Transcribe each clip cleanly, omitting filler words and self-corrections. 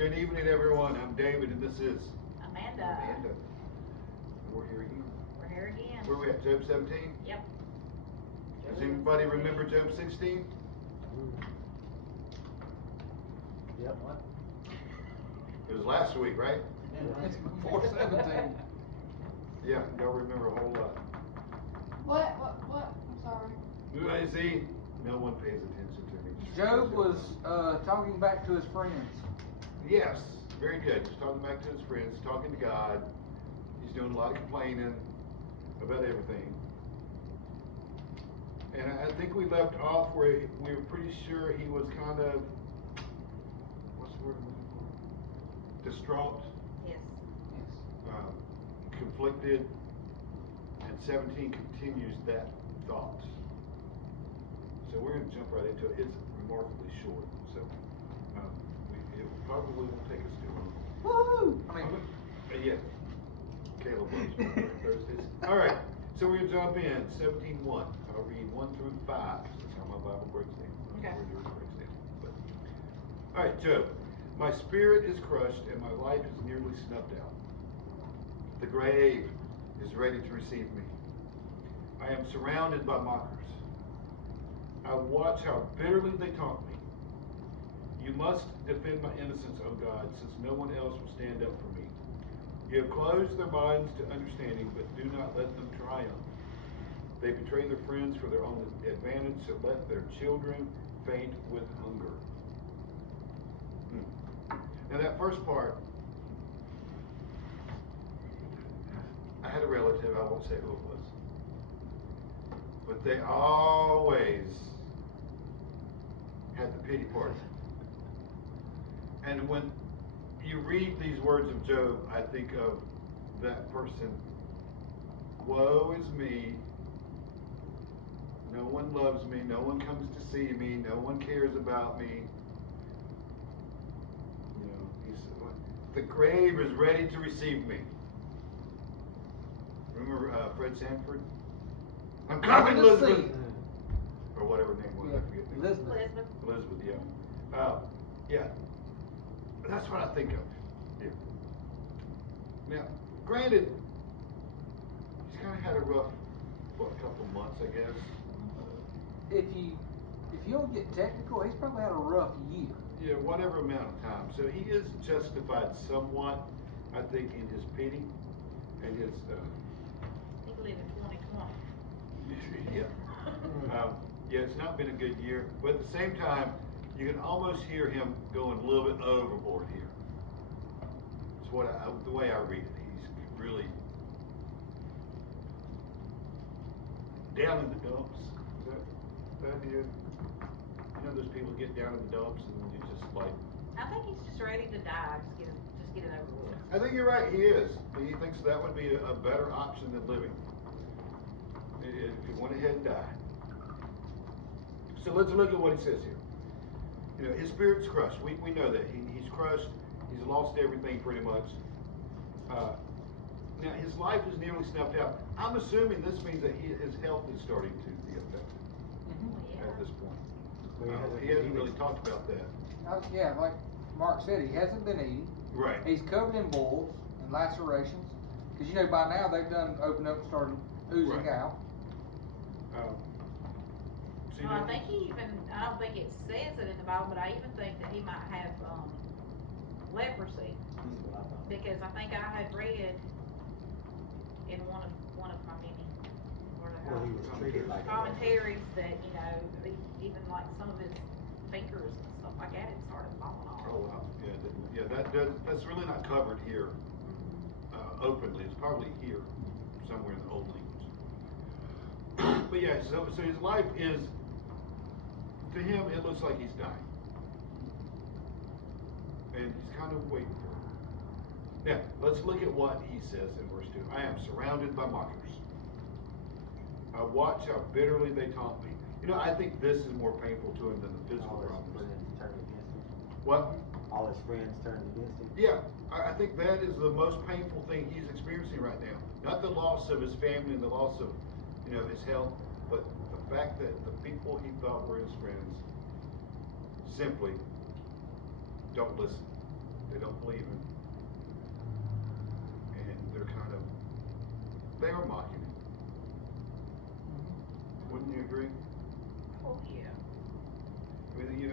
Good evening, everyone. I'm David, and this is Amanda. Amanda. We're here again. We're here again. Where are we at? Job 17? Yep. Does anybody remember Job 16? Yep, what? It was last week, right? It's before 17. Yeah, y'all remember a whole lot. What? I'm sorry. I see. No one pays attention to me. Job was talking back to his friends. Yes, very good. He's talking back to his friends, talking to God. He's doing a lot of complaining about everything. And I think we left off where we were pretty sure he was kind of, what's the word I'm looking for? Distraught, Yes. conflicted, and 17 continues that thought. So we're going to jump right into it. It's remarkably short, so it probably won't take us too long. Woo! I mean, Yeah, Caleb loves Thursdays. All right, so we're going to jump in. 17:1. I'll read 1 through 5. That's how my Bible breaks down. Okay. Or yours breaks down. But, all right, Job. My spirit is crushed and my life is nearly snuffed out. The grave is ready to receive me. I am surrounded by mockers. I watch how bitterly they taunt me. You must defend my innocence, O God, since no one else will stand up for me. You have closed their minds to understanding, but do not let them triumph. They betray their friends for their own advantage, so let their children faint with hunger. Now that first part, I had a relative, I won't say who it was, but they always had the pity party. And when you read these words of Job, I think of that person. Woe is me. No one loves me. No one comes to see me. No one cares about me. You know, the grave is ready to receive me. Remember Fred Sanford? I'm coming, Elizabeth! Or whatever her name was. Yeah, I forget the name. Elizabeth. Elizabeth, yeah. Yeah. That's what I think of here. Now, granted, he's kind of had a rough, couple months, I guess. If you don't get technical, he's probably had a rough year. Yeah, whatever amount of time. So he is justified somewhat, I think, in his pity and his. He can live in 2020. Yeah. Yeah, it's not been a good year, but at the same time, you can almost hear him going a little bit overboard here. It's the way I read it. He's really down in the dumps. Is that it? You know those people get down in the dumps and you just like. I think he's just ready to die. Just get it over with. I think you're right. He is. He thinks that would be a better option than living. If he went ahead and died. So let's look at what he says here. You know, his spirit's crushed. We know that. He's crushed. He's lost everything pretty much. Now, his life is nearly snuffed out. I'm assuming this means that his health is starting to be affected at this point. He hasn't really talked about that. Yeah, like Mark said, he hasn't been eating. Right. He's covered in boils and lacerations. Because, by now they've done opened up and started oozing out. So Well, I think I don't think it says it in the Bible, but I even think that he might have leprosy. Because I think I had read in one of my many He was treated like commentaries that, even like some of his fingers and stuff like that, it started falling off. Oh wow, yeah, that's really not covered here openly. It's probably here somewhere in the old language. But yeah, so his life is, to him, it looks like he's dying, and he's kind of waiting for it. Now let's look at what he says in verse 2. I am surrounded by mockers. I watch how bitterly they taunt me. I think this is more painful to him than the physical all his problems. friends turned against him. What? All his friends turned against him. Yeah, I think that is the most painful thing he's experiencing right now. Not the loss of his family and the loss of, his health, but the fact that the people he thought were his friends simply don't listen. They don't believe him. And they are mocking him. Wouldn't you agree? Oh, yeah. I mean, you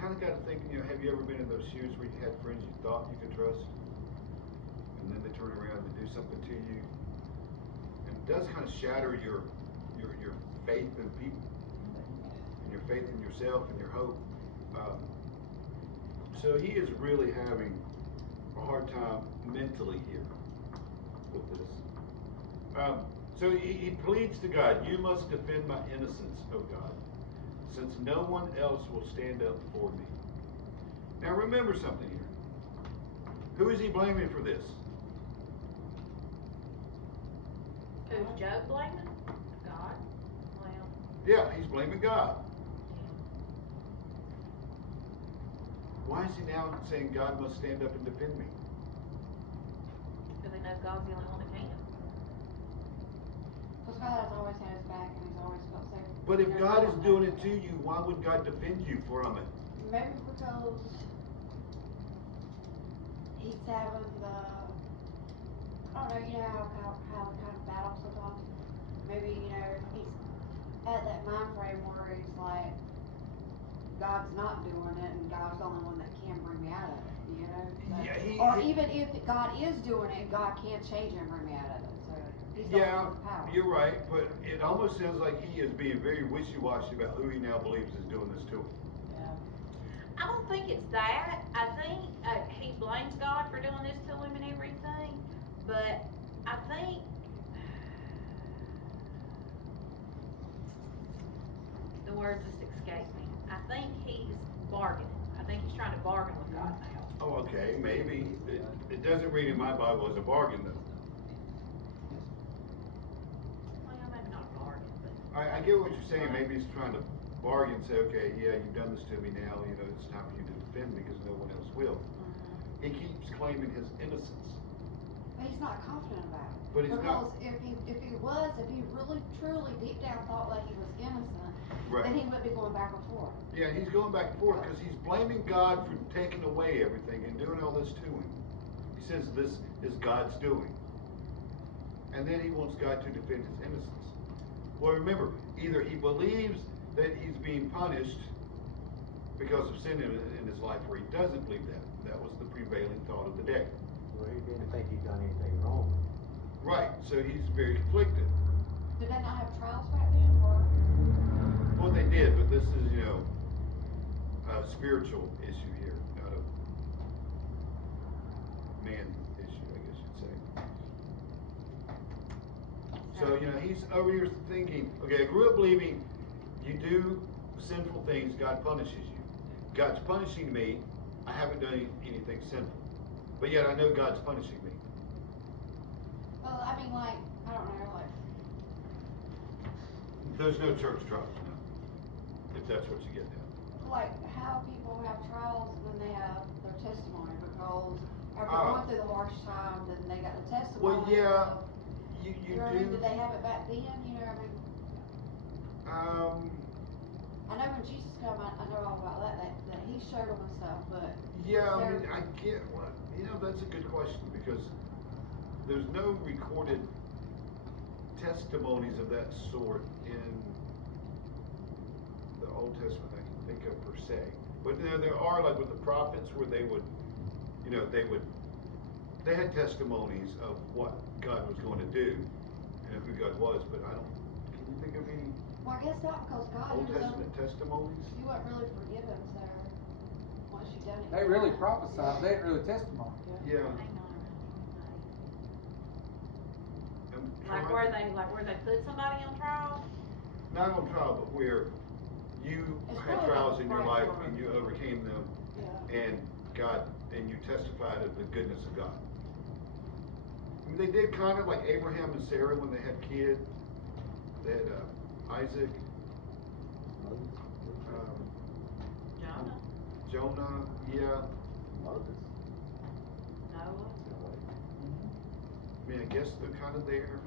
kind of got to think, have you ever been in those shoes where you had friends you thought you could trust, and then they turn around and do something to you, and it does kind of shatter your faith in people, and your faith in yourself and your hope. So he is really having a hard time mentally here with this. So he pleads to God, "You must defend my innocence, O God, since no one else will stand up for me." Now remember something here. Who is he blaming for this? Who's Job blaming? God. Well, Yeah, he's blaming God. Why is he now saying God must stand up and defend me? because he knows God's the only one that can. Because God has always had his back and he's always felt safe. But if God is doing it to you, why would God defend you from it? Maybe because he's having the, I don't know, you know how we kind of battle sometimes? Maybe, he's at that mind frame where he's like, God's not doing it and God's the only one that can bring me out of it, So, Yeah, or even if God is doing it, God can't change it and bring me out of it. So he's the only Yeah, one with power. you're right, but it almost sounds like he is being very wishy-washy about who he now believes is doing this to him. Yeah. I don't think it's that. I think he blames God for doing this to him and everything, but I think the word just escaped me. I think he's bargaining. I think he's trying to bargain with God now. Oh, okay, maybe. It doesn't read in my Bible as a bargain, though. Well, maybe not a bargain, but I get what you're saying. Maybe he's trying to bargain, say, okay, yeah, you've done this to me now, it's time for you to defend me because no one else will. He keeps claiming his innocence. But he's not confident about it. But he's because not. if he really truly deep down thought like he was innocent, Right. then he wouldn't be going back and forth. Yeah, he's going back and forth because he's blaming God for taking away everything and doing all this to him. He says this is God's doing. And then he wants God to defend his innocence. Well, remember, either he believes that he's being punished because of sin in his life, or he doesn't believe that. That was the prevailing thought of the day. Well, he didn't think he'd done anything wrong. Right, so he's very conflicted. Did they not have trials back then, or? Well, they did, but this is, a spiritual issue here, not a man issue, I guess you'd say. So, he's over here thinking, okay, I grew up believing you do sinful things, God punishes you. God's punishing me, I haven't done anything sinful. But yet I know God's punishing me. Well, I mean, I don't know, There's no church trials now, if that's what you get at. how people have trials and then they have their testimony because after Ah. going through the harsh time, then they got the testimony. Well, yeah, of, you know what I mean? do. Did they have it back then? I know when Jesus came, I know all about that he showed them and stuff, but. Yeah, there- I get what, that's a good question because there's no recorded testimonies of that sort in the Old Testament I can think of per se. But there are, like with the prophets, where they would, they had testimonies of what God was going to do and who God was, but can you think of any Well, I guess not because God, Old Testament testimonies? you weren't really forgiven, so once you done it. They really prophesied, they didn't really testify. Yeah. hang on. I'm Like trying- where they put somebody on trial? Not on trial, but where you It's had really trials like in your right life word. and you overcame them, Yeah. and you testified of the goodness of God. I mean, they did kind of like Abraham and Sarah when they had kids. They had Isaac, Jonah? Jonah, yeah. Moses. Noah? No way. I mean, I guess they're kind of there.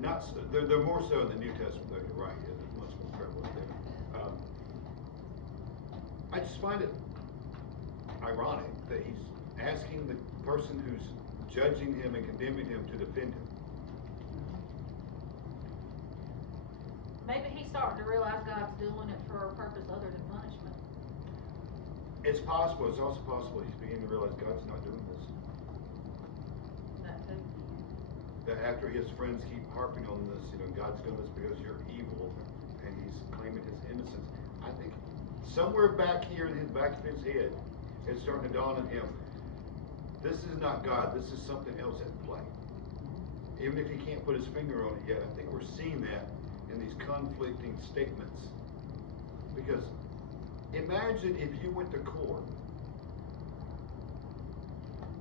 Not so, they're more so in the New Testament, though. You're right. Yeah, there's much more prevalent there. I just find it ironic that he's asking the person who's judging him and condemning him to defend him. Maybe he's starting to realize God's doing it for a purpose other than punishment. It's possible. It's also possible he's beginning to realize God's not doing this. That too. That after his friends keep harping on this, God's doing this because you're evil, and he's claiming his innocence. I think somewhere back here in the back of his head, it's starting to dawn on him, this is not God, this is something else at play. Even if he can't put his finger on it yet, I think we're seeing that in these conflicting statements. Because imagine if you went to court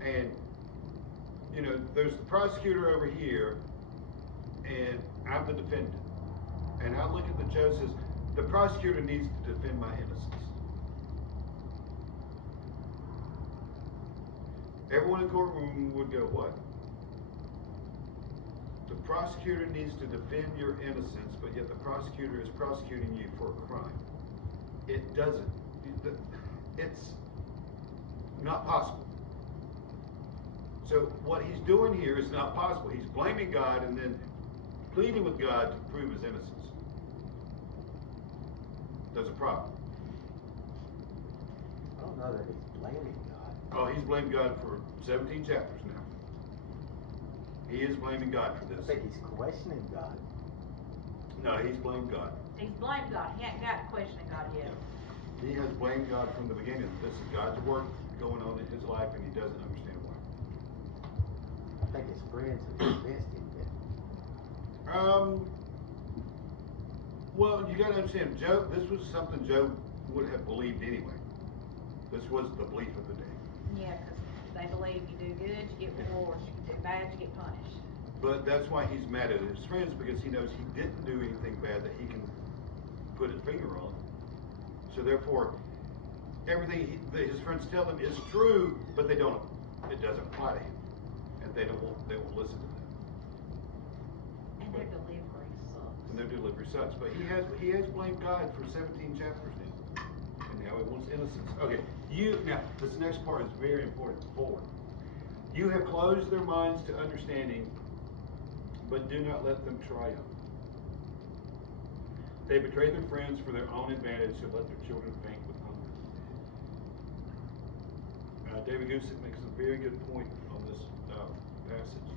and there's the prosecutor over here and I'm the defendant, and I look at the judge and says, the prosecutor needs to defend my innocence. Everyone in the courtroom would go, what? The prosecutor needs to defend your innocence, but yet the prosecutor is prosecuting you for a crime. It doesn't. It's not possible. So what he's doing here is not possible. He's blaming God and then pleading with God to prove his innocence. There's a problem. I don't know that he's blaming God. Oh, he's blamed God for 17 chapters now. He is blaming God for I this. think he's questioning God. No, he's blamed God. He's blamed God. He ain't got questioning God yet. He has blamed God from the beginning. This is God's work going on in his life, and he doesn't understand why. I think his friends have convinced him that. Well, you got to understand, Job. This was something Job would have believed anyway. This was the belief of the day. Yeah, because they believe you do good, you get rewards. You do bad, you get punished. But that's why he's mad at his friends, because he knows he didn't do anything bad that he can put his finger on. So therefore, everything that his friends tell him is true, but it doesn't apply to him, and they won't listen to them. And their delivery sucks. And their delivery sucks. But he has blamed God for 17 chapters now, and now he wants innocence. Okay, now this next part is very important. Forward. You have closed their minds to understanding, but do not let them triumph. They betray their friends for their own advantage, so let their children faint with hunger. David Gusick makes a very good point on this passage.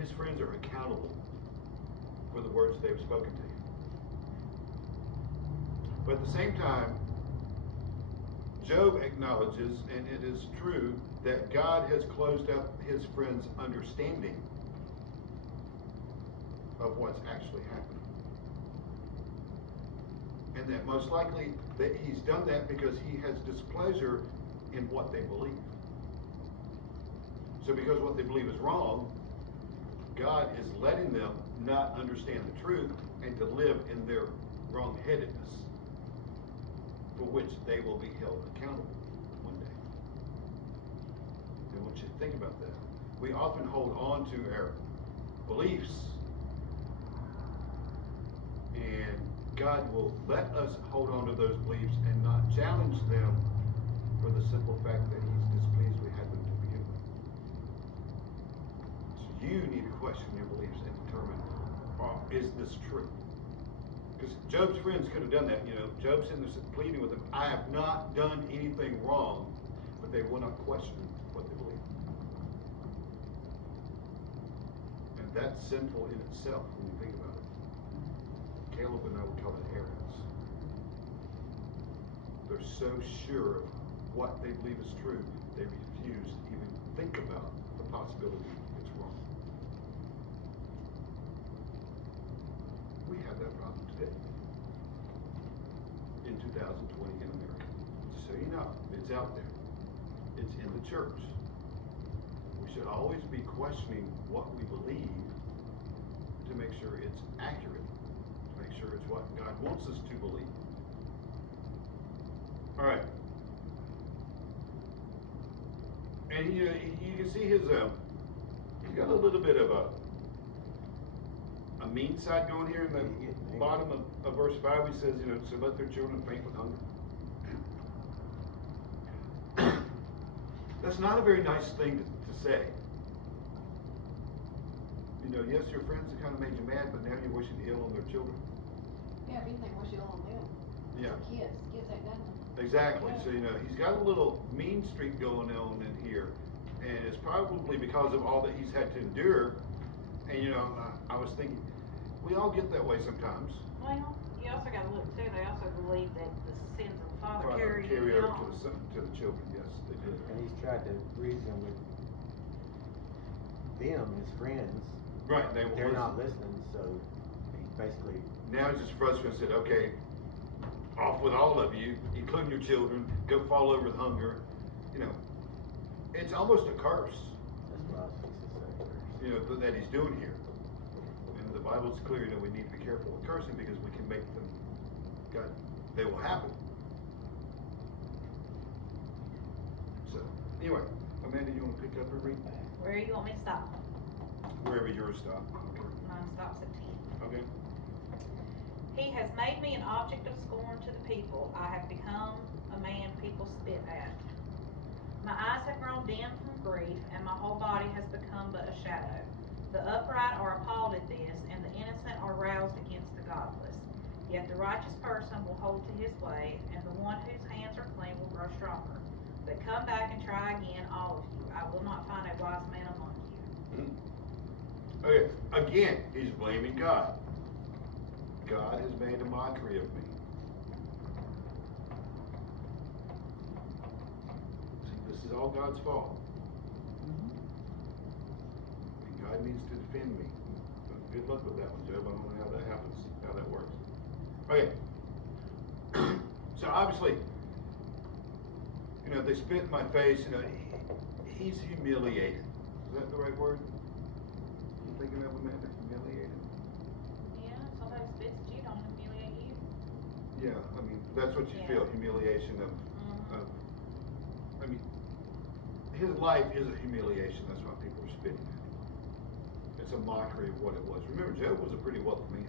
His friends are accountable for the words they've spoken to him. But at the same time, Job acknowledges, and it is true, that God has closed up his friends' understanding of what's actually happening. And that most likely that he's done that because he has displeasure in what they believe. So because what they believe is wrong, God is letting them not understand the truth and to live in their wrong-headedness, for which they will be held accountable one day. I want you to think about that. We often hold on to our beliefs, and God will let us hold on to those beliefs and not challenge them for the simple fact that he's displeased we had them to begin with. So you need to question your beliefs and determine, is this true? Because Job's friends could have done that. Job's sitting there pleading with them, I have not done anything wrong, but they will not question what they believe. And that's sinful in itself when you think about it. Caleb and I would call it arrogance. They're so sure of what they believe is true, they refuse to even think about the possibility it's wrong. We have that problem today in 2020 in America. Just so you know, it's out there. It's in the church. We should always be questioning what we believe to make sure it's accurate. Make sure it's what God wants us to believe. All right. And you can see he's got a little bit of a mean side going here in the bottom of verse 5. He says, so let their children faint with hunger. That's not a very nice thing to say. You know, yes, your friends have kind of made you mad, but now you're wishing ill on their children. Yeah, if anything, wish you all them. Yeah. Kids ain't nothing. Exactly. So, you know, he's got a little mean streak going on in here, and it's probably because of all that he's had to endure. And, you know, I was thinking, we all get that way sometimes. Well, you also gotta look too, they also believe that the sins of the father carry over on. to the son, to the children. Yes, they do. And he's tried to reason with them, his friends. Right. They're not listening, so he's basically. Now he's just frustrated and said, okay, off with all of you, including your children, go fall over with hunger. You know, it's almost a curse, That's what I was fixing to say first. you know, that he's doing here. And the Bible's clear that we need to be careful with cursing because we can make them, God, they will happen. So, anyway, Amanda, you want to pick up or read? Where you want me to stop? Wherever yours stop. Okay. Mine stops at 10. Okay. He has made me an object of scorn to the people. I have become a man people spit at. My eyes have grown dim from grief, and my whole body has become but a shadow. The upright are appalled at this, and the innocent are roused against the godless. Yet the righteous person will hold to his way, and the one whose hands are clean will grow stronger. But come back and try again, all of you. I will not find a wise man among you. Okay, again, he's blaming God. God has made a mockery of me. See, this is all God's fault. And God needs to defend me. Good luck with that one, Job. I don't know how that happens, how that works. Okay. So obviously, you know, they spit in my face, you know, he's humiliated. Is that the right word? You thinking of Amanda? Humiliated? Yeah, somebody spits at you, don't humiliate you. Yeah, I mean, that's what you Yeah. feel, humiliation of, Mhm. I mean, his life is a humiliation, that's why people are spitting at him. It's a mockery of what it was. Remember, Job was a pretty wealthy man.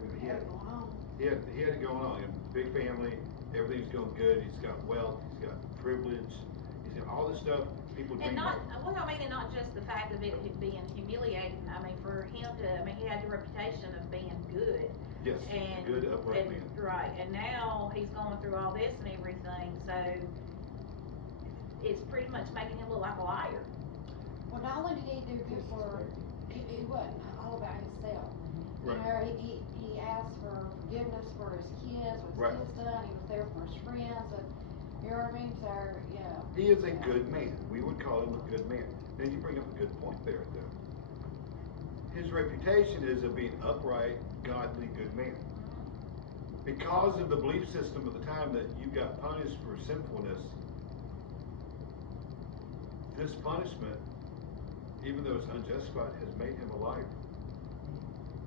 You know, he had it going on, a big family, everything's going good, he's got wealth, he's got privilege, he's got all this stuff people dream And not, of. well, I mean, and not just the fact of it being humiliating, I mean, for him to, I mean, he had the reputation of being good. Yes, And, a good, upright and- man. Right, and now he's going through all this and everything, so it's pretty much making him look like a liar. Well, not only did he do good for, it wasn't all about himself. Right. You know, he asked for forgiveness for his kids, what Right. his kids done, he was there for his friends, and, you know what I mean, so, yeah. He is a good man. We would call him a good man. And you bring up a good point there, though. His reputation is of being upright, godly, good man. Because of the belief system of the time that you got punished for sinfulness, this punishment, even though it's unjustified, has made him a liar.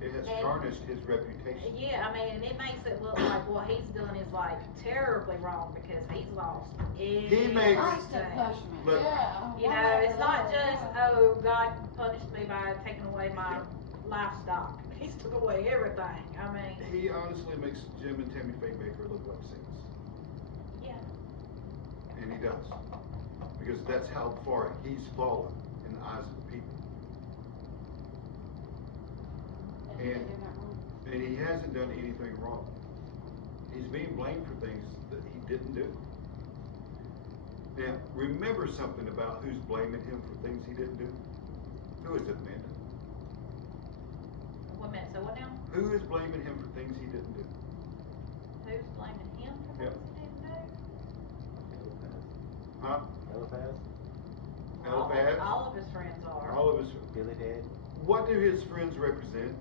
It has And- tarnished his reputation. Yeah, I mean, and it makes it look like what he's doing is like terribly wrong because he's lost makes- Constant everything. punishment, Look. yeah. You know, it's not just, oh, God punished me by taking away my Yeah. livestock. He's took away everything. I mean, He honestly makes Jim and Tammy Faye Baker look like saints. yeah. And he does. Because that's how far he's fallen in the eyes of the people. And he didn't do nothing wrong. And he hasn't done anything wrong. He's being blamed for things that he didn't do. Now, remember something about who's blaming him for things he didn't do? Who is it, Amanda? Wait a minute, so what now? Who is blaming him for things he didn't do? Who's blaming him for Yep. things he didn't do? Huh? Eliphaz, Eliphaz? All of his friends are. All of us. Billy Dad. What do his friends represent?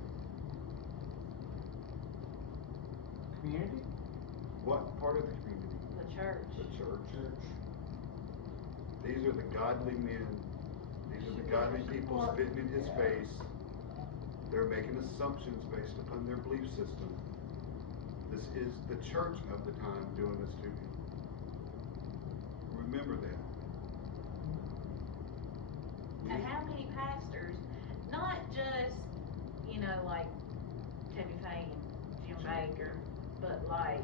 Community? What part of the community? The church. The church. These are the godly men. These are the godly people spitting in his face. They're making assumptions based upon their belief system. This is the church of the time doing this to him. Remember that. And how many pastors, not just, you know, like Tammy Faye and Jim Baker, but like,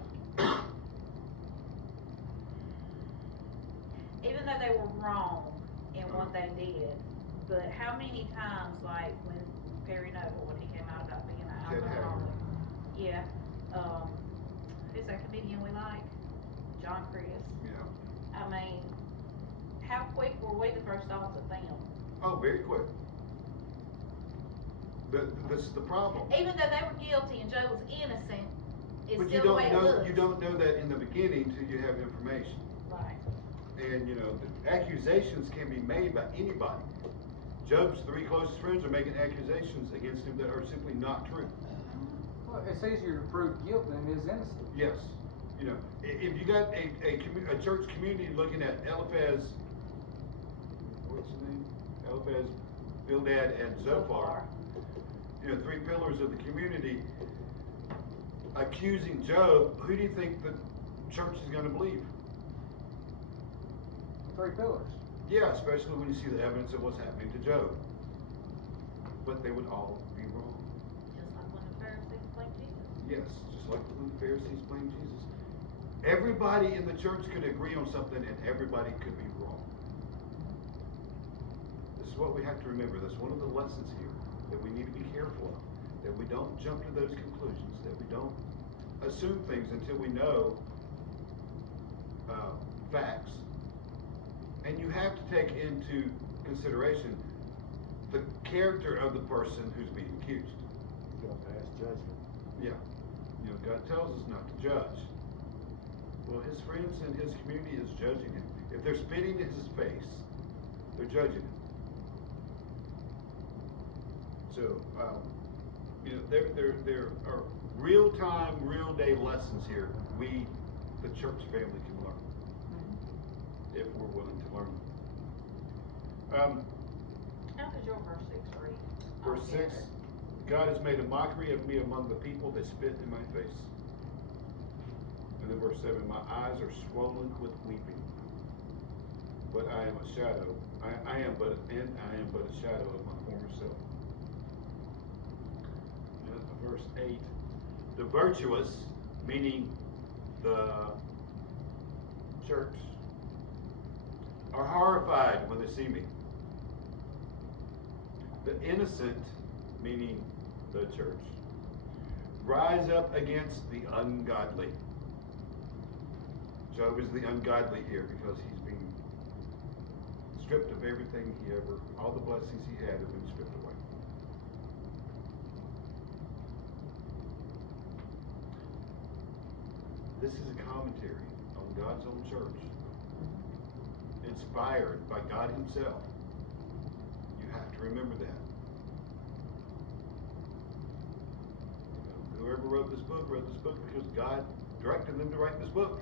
even though they were wrong in what they did, but how many times, like when Perry Noble, when he came out about being an Ted alcoholic, Haggard. yeah, who's that comedian we like? John Chris. Yeah. I mean, how quick were we to throw stones at them? Oh, very quick. This is the problem. Even though they were guilty and Joe was innocent, it's But you still the way don't it know, looks. you don't know that in the beginning till you have information. Right. And, you know, the accusations can be made by anybody. Job's 3 closest friends are making accusations against him that are simply not true. Well, it's easier to prove guilt than it is innocent. Yes. You know, if you got a church community looking at Eliphaz, what's his name? Eliphaz, Bildad, and Zophar, you know, 3 pillars of the community accusing Job, who do you think the church is going to believe? 3 pillars. Yeah, especially when you see the evidence of what's happening to Job. But they would all be wrong. Just like when the Pharisees blamed Jesus. Yes, just like when the Pharisees blamed Jesus. Everybody in the church could agree on something and everybody could be wrong. This is what we have to remember. That's one of the lessons here that we need to be careful of. That we don't jump to those conclusions, that we don't assume things until we know facts. And you have to take into consideration the character of the person who's being accused. You have to pass judgment. Yeah. You know, God tells us not to judge. Well, his friends and his community is judging him. If they're spitting in his face, they're judging him. So, you know, there are real-time, real-day lessons here we, the church family, can learn if we're willing to learn them. How does your verse 6 read? Verse 6, God has made a mockery of me among the people that spit in my face. And then verse 7, my eyes are swollen with weeping, but I am a shadow. I am but a shadow of my former self. Verse 8, the virtuous, meaning the church, are horrified when they see me. The innocent, meaning the church, rise up against the ungodly. Job is the ungodly here because he's being stripped of everything all the blessings he had have been stripped away. This is a commentary on God's own church, inspired by God himself. You have to remember that. Whoever wrote this book because God directed them to write this book,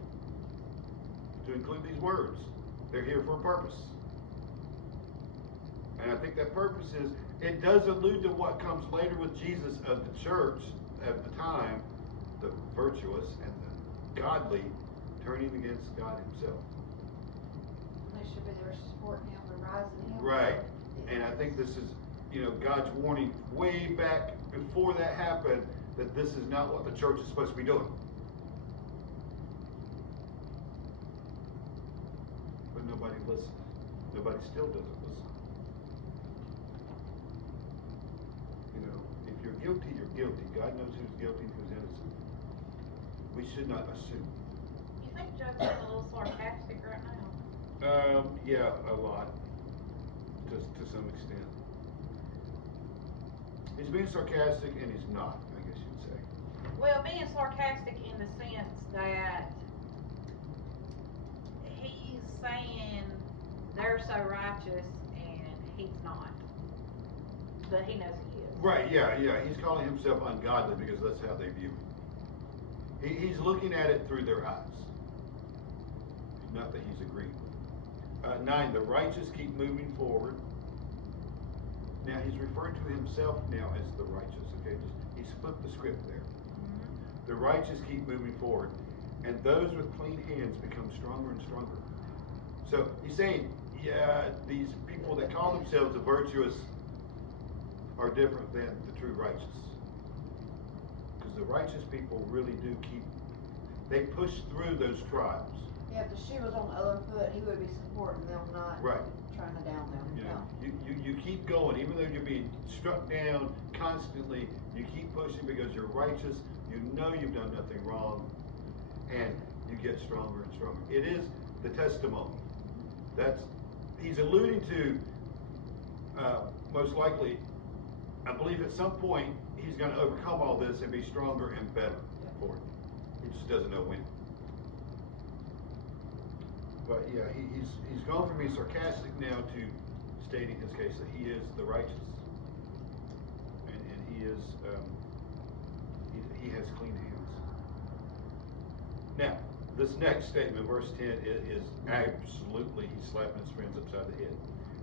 to include these words. They're here for a purpose. And I think that purpose is, it does allude to what comes later with Jesus of the church at the time, the virtuous and the godly turning against God himself. They should be there supporting him, or rising him. Right. And I think this is, you know, God's warning way back before that happened, that this is not what the church is supposed to be doing. But nobody listened. Nobody still doesn't listen. You know, if you're guilty, you're guilty. God knows who's guilty and who's innocent. We should not assume. You think Joe's being a little sarcastic right now? Yeah, a lot. Just to some extent. He's being sarcastic and he's not, I guess you'd say. Well, being sarcastic in the sense that he's saying they're so righteous and he's not. But he knows he is. Right, yeah. He's calling himself ungodly because that's how they view him. He's looking at it through their eyes. Not that he's agreeing with it. 9, the righteous keep moving forward. Now he's referring to himself now as the righteous, okay? He's flipped the script there. The righteous keep moving forward, and those with clean hands become stronger and stronger. So he's saying, yeah, these people that call themselves the virtuous are different than the true righteous. Because the righteous people really do they push through those trials. Yeah, if the shoe was on the other foot, he would be supporting them, not Right. trying to down them. You know, Yeah. you keep going, even though you're being struck down constantly, you keep pushing because you're righteous, you know you've done nothing wrong, and you get stronger and stronger. It is the testimony. He's alluding to, most likely, I believe at some point, he's gonna overcome all this and be stronger and better for it. He just doesn't know when. But yeah, he's gone from being sarcastic now to stating his case that he is the righteous, and he is he has clean hands. Now, this next statement, verse 10, is absolutely he's slapping his friends upside the head.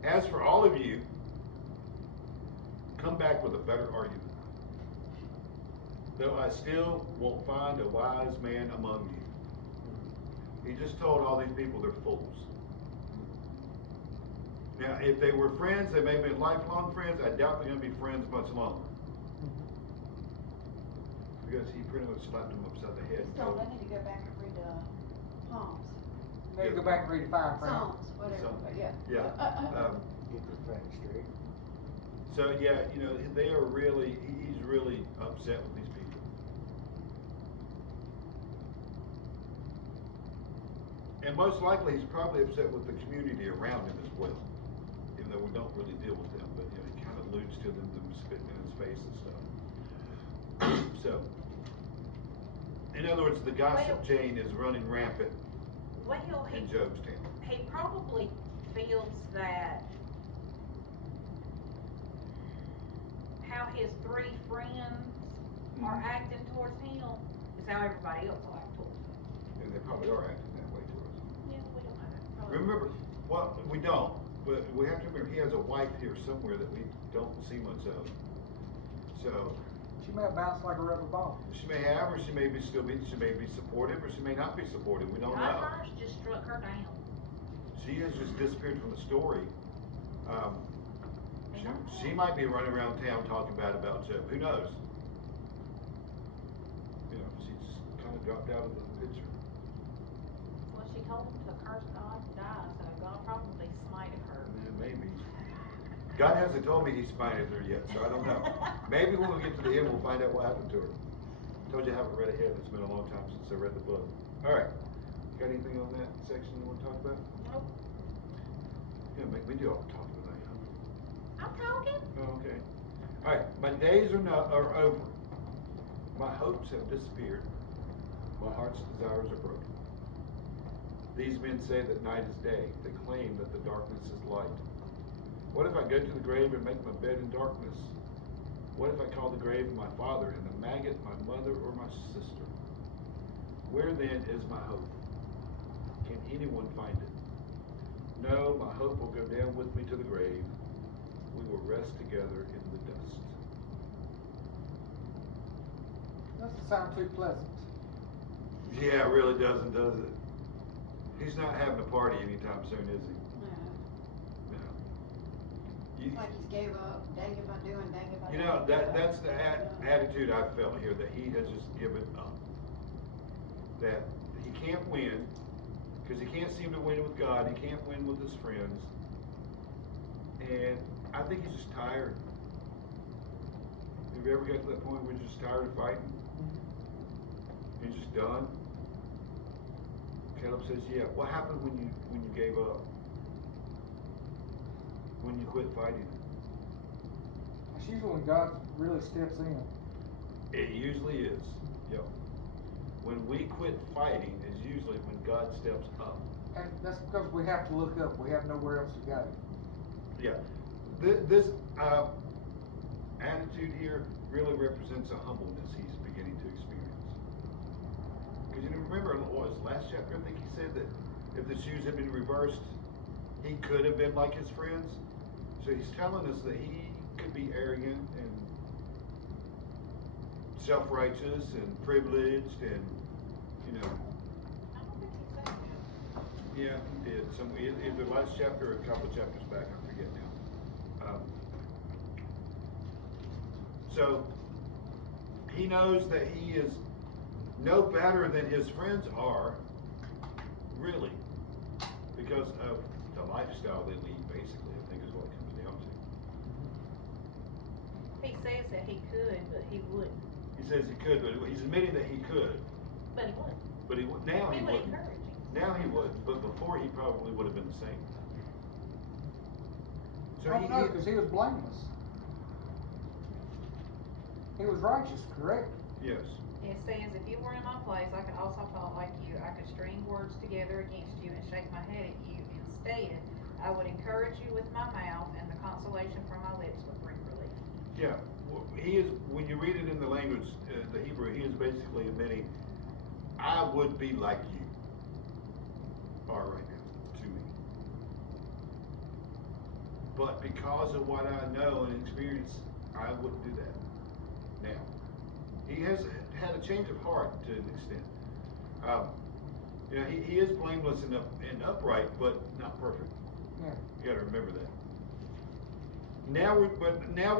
As for all of you, come back with a better argument. Though I still won't find a wise man among you. He just told all these people they're fools. Now, if they were friends, they may have been lifelong friends. I doubt they're going to be friends much longer. Because he pretty much slapped them upside the head. So they need to go back and read Psalms. Maybe go back and read the fine print. Psalms, whatever, Psalms. but yeah. Yeah. Get the facts straight. So yeah, you know, they are really, he's really upset with these people. And most likely he's probably upset with the community around him as well. Even though we don't really deal with them, but you know, he kind of alludes to them spitting in his face and stuff. So, in other words, the gossip chain is running rampant Well, in Job's town. he probably feels that how his three friends are acting towards him is how everybody else will act towards him. And they probably are acting that way towards him. Yeah, we don't know that. Probably. Remember, well, we don't, but we have to remember he has a wife here somewhere that we don't see much of. So, She may have bounced like a rubber ball. she may have, or she may be she may be supportive, or she may not be supportive. We don't know. God's just struck her down. She has just disappeared from the story. She might be running around town talking bad about Job. Who knows? You know, she just kind of dropped out of the picture. Well, she told him to curse God and die, so God probably smited her. Yeah, maybe. God hasn't told me he smited her yet, so I don't know. Maybe when we get to the end, we'll find out what happened to her. Told you I haven't read ahead. It's been a long time since I read the book. All right. Got anything on that section you want to talk about? Nope. Yeah, make me do all the talking tonight, huh? I'm talking. Oh, okay. All right. My days are over. My hopes have disappeared. My heart's desires are broken. These men say that night is day. They claim that the darkness is light. What if I go to the grave and make my bed in darkness? What if I call the grave my father and the maggot my mother or my sister? Where then is my hope? Can anyone find it? No, my hope will go down with me to the grave. We will rest together in the dust. Doesn't sound too pleasant. Yeah, it really doesn't, does it? He's not having a party anytime soon, is he? No. No. It's like he's gave up. Dang if I do and dang if I You don't. know, that's the attitude I felt here, that he has just given up. That he can't win, because he can't seem to win with God, he can't win with his friends. And I think he's just tired. Have you ever got to that point where you're just tired of fighting? You're just done? Caleb says, yeah, what happened when you gave up? When you quit fighting? It's usually when God really steps in. It usually is. Yep. When we quit fighting is usually when God steps up. And that's because we have to look up. We have nowhere else to go. Yeah. This attitude here really represents a humbleness he's beginning to experience. Because you remember, what was last chapter? I think he said that if the shoes had been reversed, he could have been like his friends. So he's telling us that he could be arrogant and self-righteous and privileged and, you know. I don't think he said that. Yeah, he did. Either last chapter or a couple of chapters back, I forget now. So he knows that he is no better than his friends are, really, because of the lifestyle they lead, basically, I think is what it comes down to. He says that he could, but he wouldn't. He says he could, but he's admitting that he could, But he wouldn't. but he would, now he He would wouldn't. encourage him. Now he would, but before he probably would have been the same. So I don't know, because he was blameless. He was righteous, correct? yes, It says, if you were in my place, I could also talk like you. I could string words together against you and shake my head at you. Instead, I would encourage you with my mouth, and the consolation from my lips would bring relief. yeah. Well, he is, when you read it in the language, the Hebrew, he is basically admitting, I would be like you are right now to me. But because of what I know and experience, I wouldn't do that now. He has had a change of heart to an extent. You know, he is blameless and upright, but not perfect. Yeah. You got to remember that. Now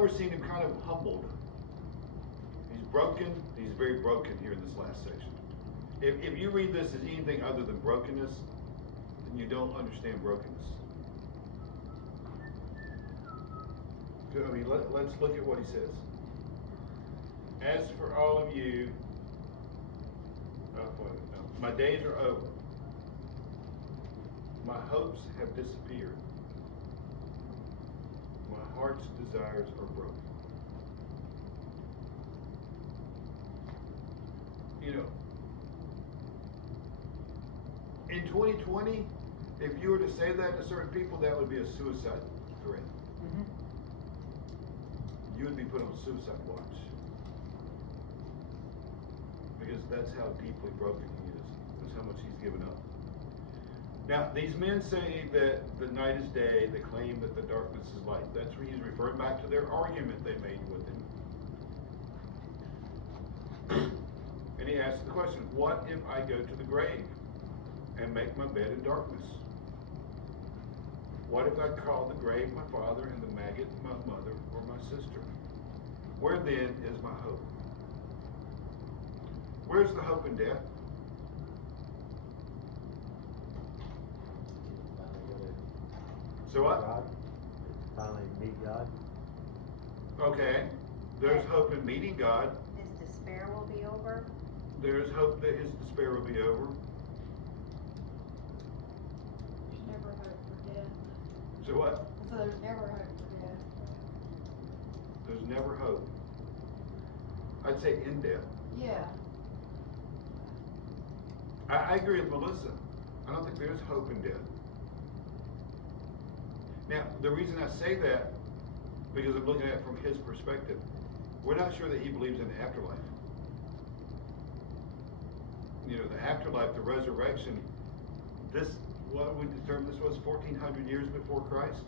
we're seeing him kind of humbled. He's broken. He's very broken here in this last section. If you read this as anything other than brokenness, then you don't understand brokenness. I mean, let's look at what he says. As for all of you, my days are over. My hopes have disappeared. My heart's desires are broken. You know, in 2020, if you were to say that to certain people, that would be a suicide threat. Mm-hmm. You would be put on suicide watch. Because that's how deeply broken he is. That's how much he's given up. Now, these men say that the night is day. They claim that the darkness is light. That's where he's referring back to their argument they made with him. And he asks the question, what if I go to the grave and make my bed in darkness? What if I call the grave my father and the maggot my mother or my sister? Where then is my hope? Where's the hope in death? So what? God. Finally meet God. Okay. There's hope in meeting God. His despair will be over. There's hope that his despair will be over. There's never hope for death. So what? So there's never hope for death. There's never hope. I'd say in death. Yeah. I agree with Melissa. I don't think there's hope in death. Now, the reason I say that, because I'm looking at it from his perspective, we're not sure that he believes in the afterlife. You know, the afterlife, the resurrection, this, what we determined this was 1400 years before Christ.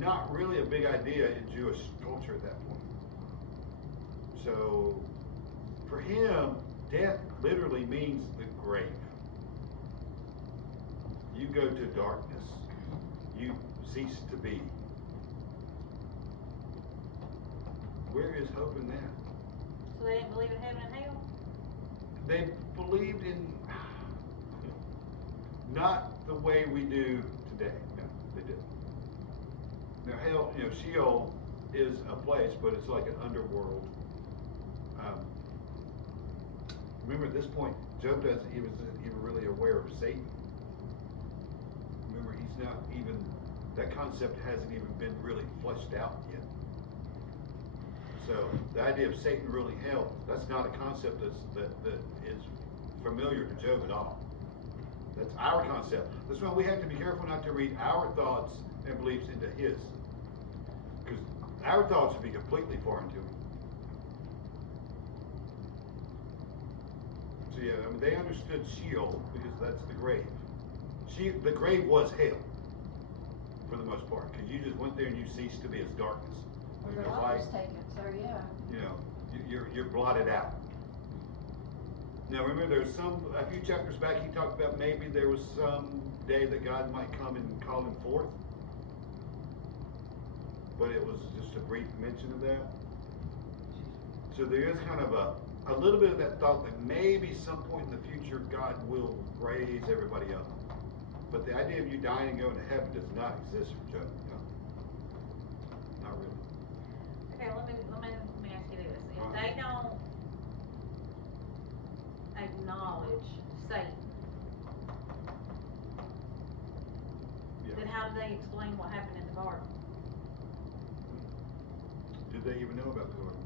Not really a big idea in Jewish culture at that point. So, for him, death literally means the grave. You go to darkness. You cease to be. Where is hope in that? So they didn't believe in heaven and hell? They believed in not the way we do today. No, they didn't. Now, hell, you know, Sheol is a place, but it's like an underworld. Remember, at this point, Job isn't even really aware of Satan. Remember, he's not even, that concept hasn't even been really fleshed out yet. So the idea of Satan ruling hell, that's not a concept that is familiar to Job at all. That's our concept. That's why we have to be careful not to read our thoughts and beliefs into his. Because our thoughts would be completely foreign to him. So yeah, I mean, they understood Sheol because that's the grave. The grave was hell, for the most part, because you just went there and you ceased to be as darkness. Well, There's your no life light. is taken, so yeah. You know, you're blotted out. Now remember, there's a few chapters back he talked about maybe there was some day that God might come and call him forth, but it was just a brief mention of that. So there is kind of a a little bit of that thought that maybe some point in the future God will raise everybody up. But the idea of you dying and going to heaven does not exist for Job. No. Not really. Okay, let me ask you this. If Uh-huh. they don't acknowledge Satan, Yeah. then how do they explain what happened in the garden? Did they even know about the garden?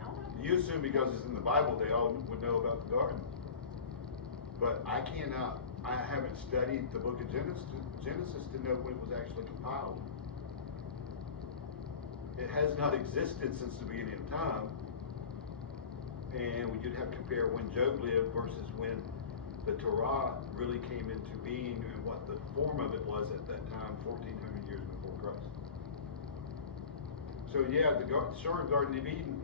I don't know. You assume because it's in the Bible, they all would know about the garden. But I haven't studied the book of Genesis to know when it was actually compiled. It has not existed since the beginning of time. And you'd have to compare when Job lived versus when the Torah really came into being and what the form of it was at that time, 1,400 years before Christ. So yeah, the story of Garden of Eden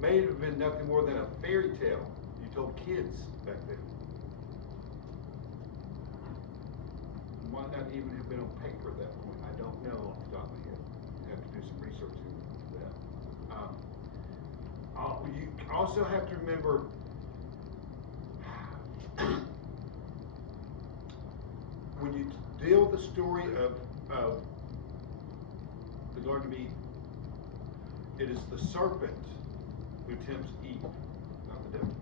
may have been nothing more than a fairy tale you told kids back then. Might not even have been on paper at that point. I don't know off the top of my head. You have to do some research into that. You also have to remember when you deal with the story of the Garden of Eden, it is the serpent who tempts Eve, not the devil.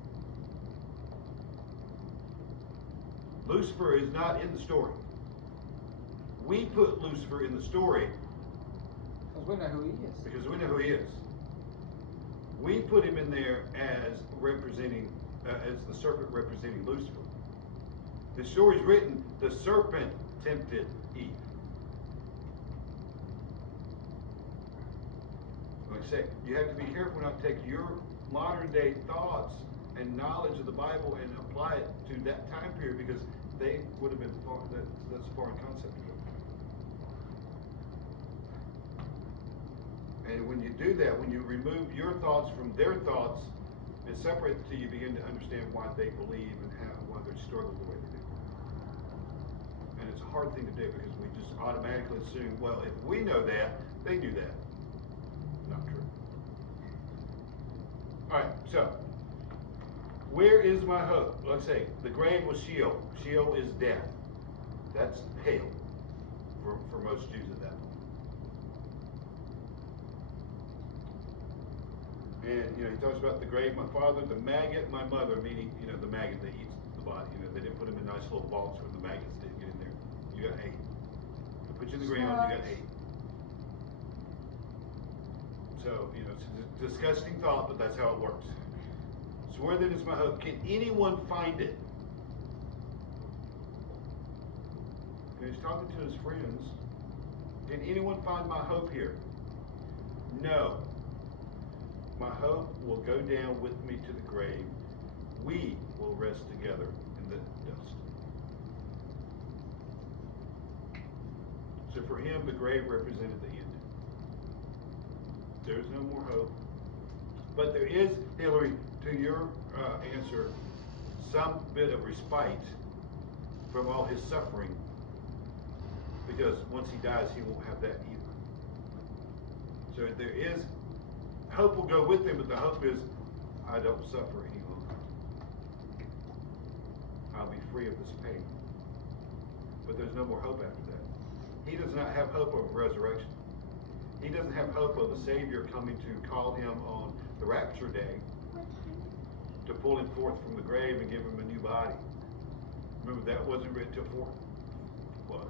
Lucifer is not in the story. We put Lucifer in the story Because we know who he is. because we know who he is. We put him in there as representing, as the serpent representing Lucifer. The story is written, the serpent tempted Eve. Like I say, you have to be careful not to take your modern day thoughts and knowledge of the Bible and apply it to that time period, because they would have been that's a foreign concept to them. And when you do that, when you remove your thoughts from their thoughts, it separates till you begin to understand why they believe and why they struggle the way they do. And it's a hard thing to do because we just automatically assume, well, if we know that, they knew that. Not true. All right, so where is my hope? Let's say the grave was Sheol. Sheol is death. That's hell for most Jews at that point. And, he talks about the grave, my father, the maggot, my mother, meaning, the maggot that eats the body. They didn't put them in nice little vaults where the maggots didn't get in there. You got 8. They put you in the ground, you got 8. So, it's a disgusting thought, but that's how it works. So where then is my hope? Can anyone find it? And he's talking to his friends. Can anyone find my hope here? No. My hope will go down with me to the grave. We will rest together in the dust. So for him, the grave represented the end. There's no more hope. But there is, Hillary, to your answer, some bit of respite from all his suffering, because once he dies, he won't have that either. So there is, hope will go with him, but the hope is, I don't suffer any longer. I'll be free of this pain. But there's no more hope after that. He does not have hope of resurrection. He doesn't have hope of a Savior coming to call him on the rapture day to pull him forth from the grave and give him a new body. Remember, that wasn't written till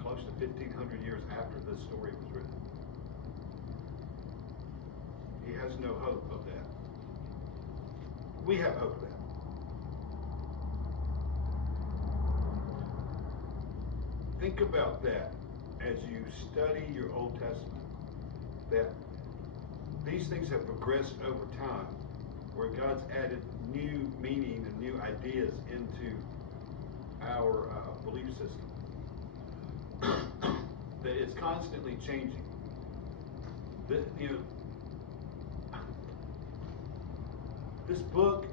close to 1,500 years after this story was written. He has no hope of that. We have hope of that. Think about that as you study your Old Testament, that these things have progressed over time, where God's added new meaning and new ideas into our belief system. That it's constantly changing. This book,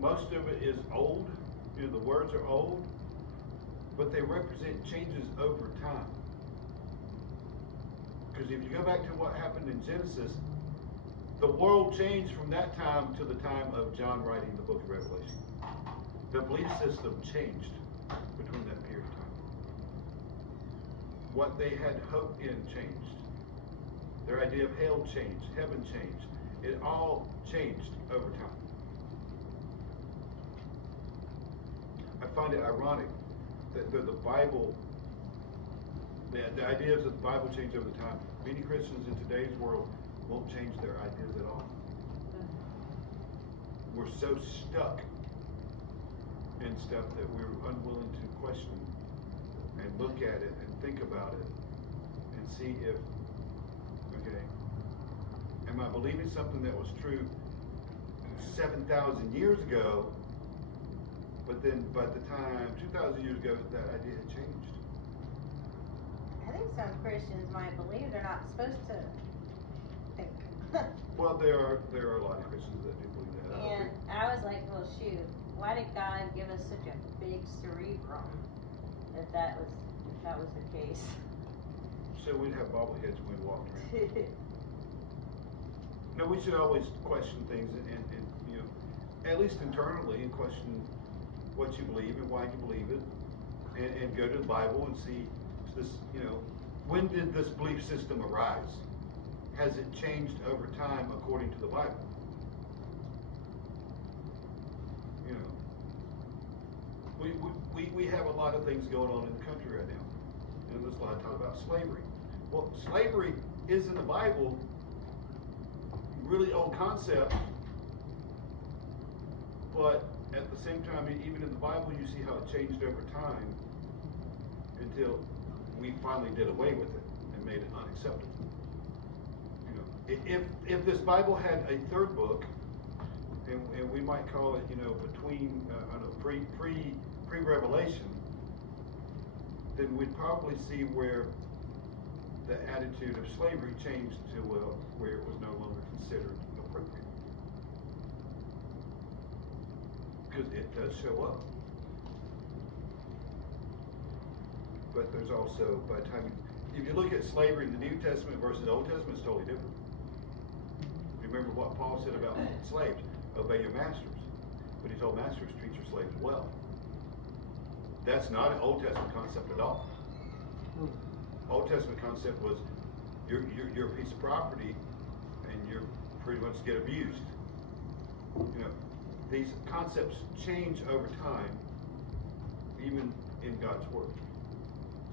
most of it is old. The words are old, but they represent changes over time. Because if you go back to what happened in Genesis, the world changed from that time to the time of John writing the book of Revelation. The belief system changed between that period of time. What they had hope in changed. Their idea of hell changed, heaven changed. It all changed over time. I find it ironic that the Bible, the ideas of the Bible change over time. Many Christians in today's world won't change their ideas at all. We're so stuck in stuff that we're unwilling to question and look at it and think about it and see if, okay, am I believing something that was true 7,000 years ago, but then by the time 2,000 years ago, that idea had changed? I think some Christians might believe they're not supposed to think. Well, there are a lot of Christians that do believe that. And I was like, well, shoot, why did God give us such a big cerebrum if that was the case? So we'd have bobbleheads when we walked around. No, we should always question things and you know, at least internally, and question what you believe and why you believe it, and go to the Bible and see this, you know, when did this belief system arise? Has it changed over time according to the Bible? You know, we have a lot of things going on in the country right now. You know, there's a lot of talk about slavery. Well, slavery is in the Bible, really old concept, but at the same time, even in the Bible, you see how it changed over time until we finally did away with it and made it unacceptable. You know, if this Bible had a third book, and we might call it, you know, between I don't know, pre-Revelation, then we'd probably see where the attitude of slavery changed to where it was no longer considered appropriate. Because it does show up. But there's also, by the time, if you look at slavery in the New Testament versus the Old Testament, it's totally different. Remember what Paul said about slaves: obey your masters. But he told masters, treat your slaves well. That's not an Old Testament concept at all. Old Testament concept was you're a piece of property and you're pretty much get abused. You know, these concepts change over time, even in God's Word.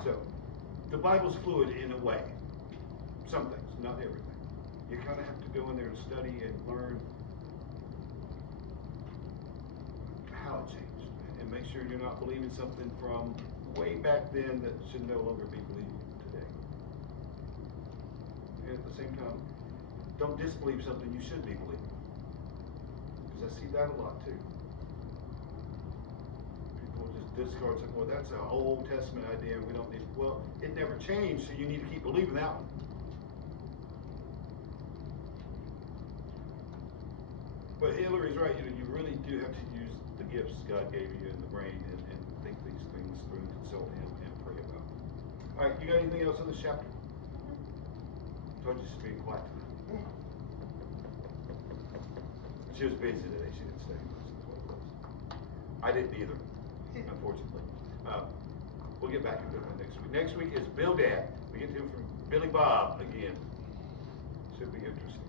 So, the Bible's fluid in a way. Some things, not everything. You kind of have to go in there and study and learn how it changed, and make sure you're not believing something from way back then that should no longer be believed today. And at the same time, don't disbelieve something you should be believing. Because I see that a lot too. People just discard something, well, that's an Old Testament idea and we don't need, well, it never changed, so you need to keep believing that one. But Hillary's right, you really do have to use the gifts God gave you in the brain and think these things through, consult Him, and pray about them. All right, you got anything else on this chapter? Told you she's being quiet tonight. She was busy today. She didn't stay much. I didn't either, unfortunately. We'll get back into it next week. Next week is Bildad. We get to hear from Billy Bob again. Should be interesting.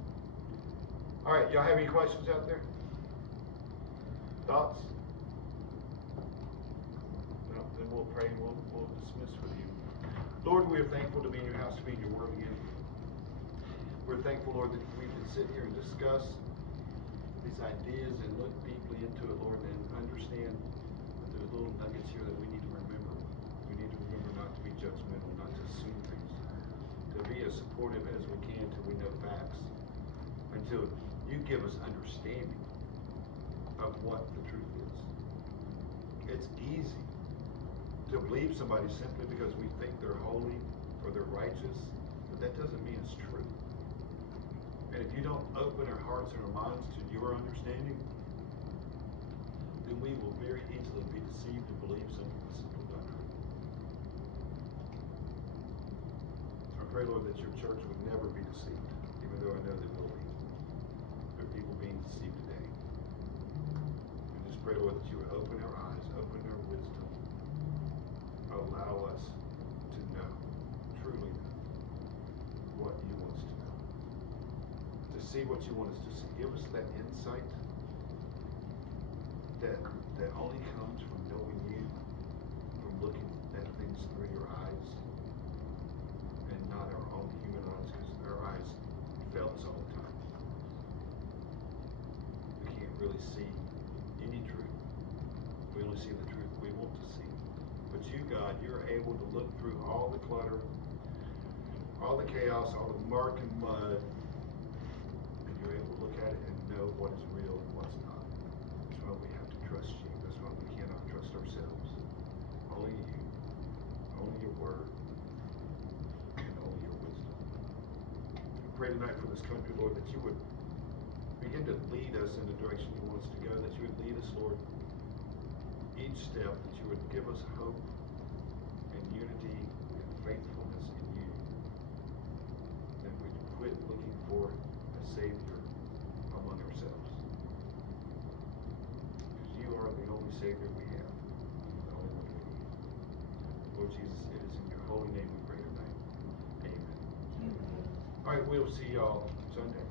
All right, y'all have any questions out there? Thoughts? No, then we'll pray and we'll dismiss with you. Lord, we are thankful to be in your house, to be in your word again. We're thankful, Lord, that we can sit here and discuss these ideas and look deeply into it, Lord, and understand that there's little nuggets here that we need to remember. We need to remember not to be judgmental, not to assume things, to be as supportive as we can till we know facts, until you give us understanding of what the truth is. It's easy to believe somebody simply because we think they're holy or they're righteous, but that doesn't mean it's true. And if you don't open our hearts and our minds to your understanding, then we will very easily be deceived and believe something that's simply not true. Our pray, Lord, that your church would never be deceived, even though I know they will be. There are people being deceived today. We just pray, Lord, that you would open our eyes, open our wisdom, allow us to know, truly know, what you want us to know. To see what you want us to see. Give us that insight that only comes from knowing you, from looking at things through your eyes, and not our own human eyes, because our eyes fail us all the time. We can't really see any truth. We only see the truth we want to see. But you, God, you're able to look through all the clutter, all the chaos, all the murk and mud, and you're able to look at it and know what is real and what's not. That's why we have to trust you. That's why we cannot trust ourselves. Only you, only your word, and only your wisdom. We pray tonight for this country, Lord, that you would begin to lead us in the direction you want us to go, that you would lead us, Lord, each step, that you would give us hope and unity and faithfulness in you, that we'd quit looking for a Savior among ourselves. Because you are the only Savior we have, the only one we need. Lord Jesus, it is in your holy name we pray tonight. Amen. All right, we'll see y'all Sunday.